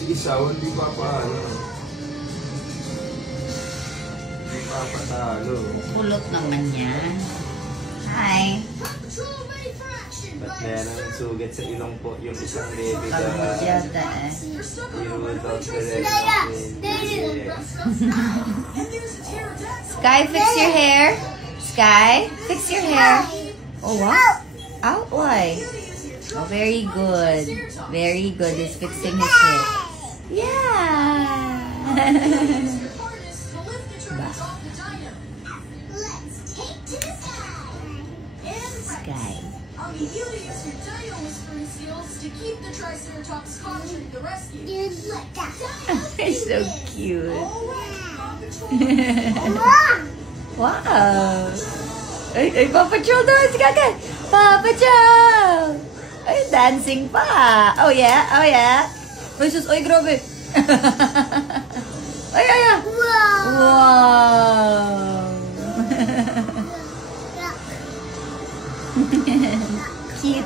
Si Isaw, hindi pa paano. Hindi pa patalo. Kulot naman yan. Hi. Ba't meron sugat sa ilong po yung isang baby ka? Pagbudyada eh. You don't Sky, fix your hair. Sky, fix your hair. Oh, what? Out, why? Oh, very good. Very good. He's fixing his hair. Yeah. Sky. He's so cute. Wow. Ay, Papa Joe daw. Sige, okay. Papa Joe. Ay, dancing pa. Oh, yeah? Oh, yeah? Ay, sus. Ay, grabe. Ay, ay, ay. Wow. Cutie.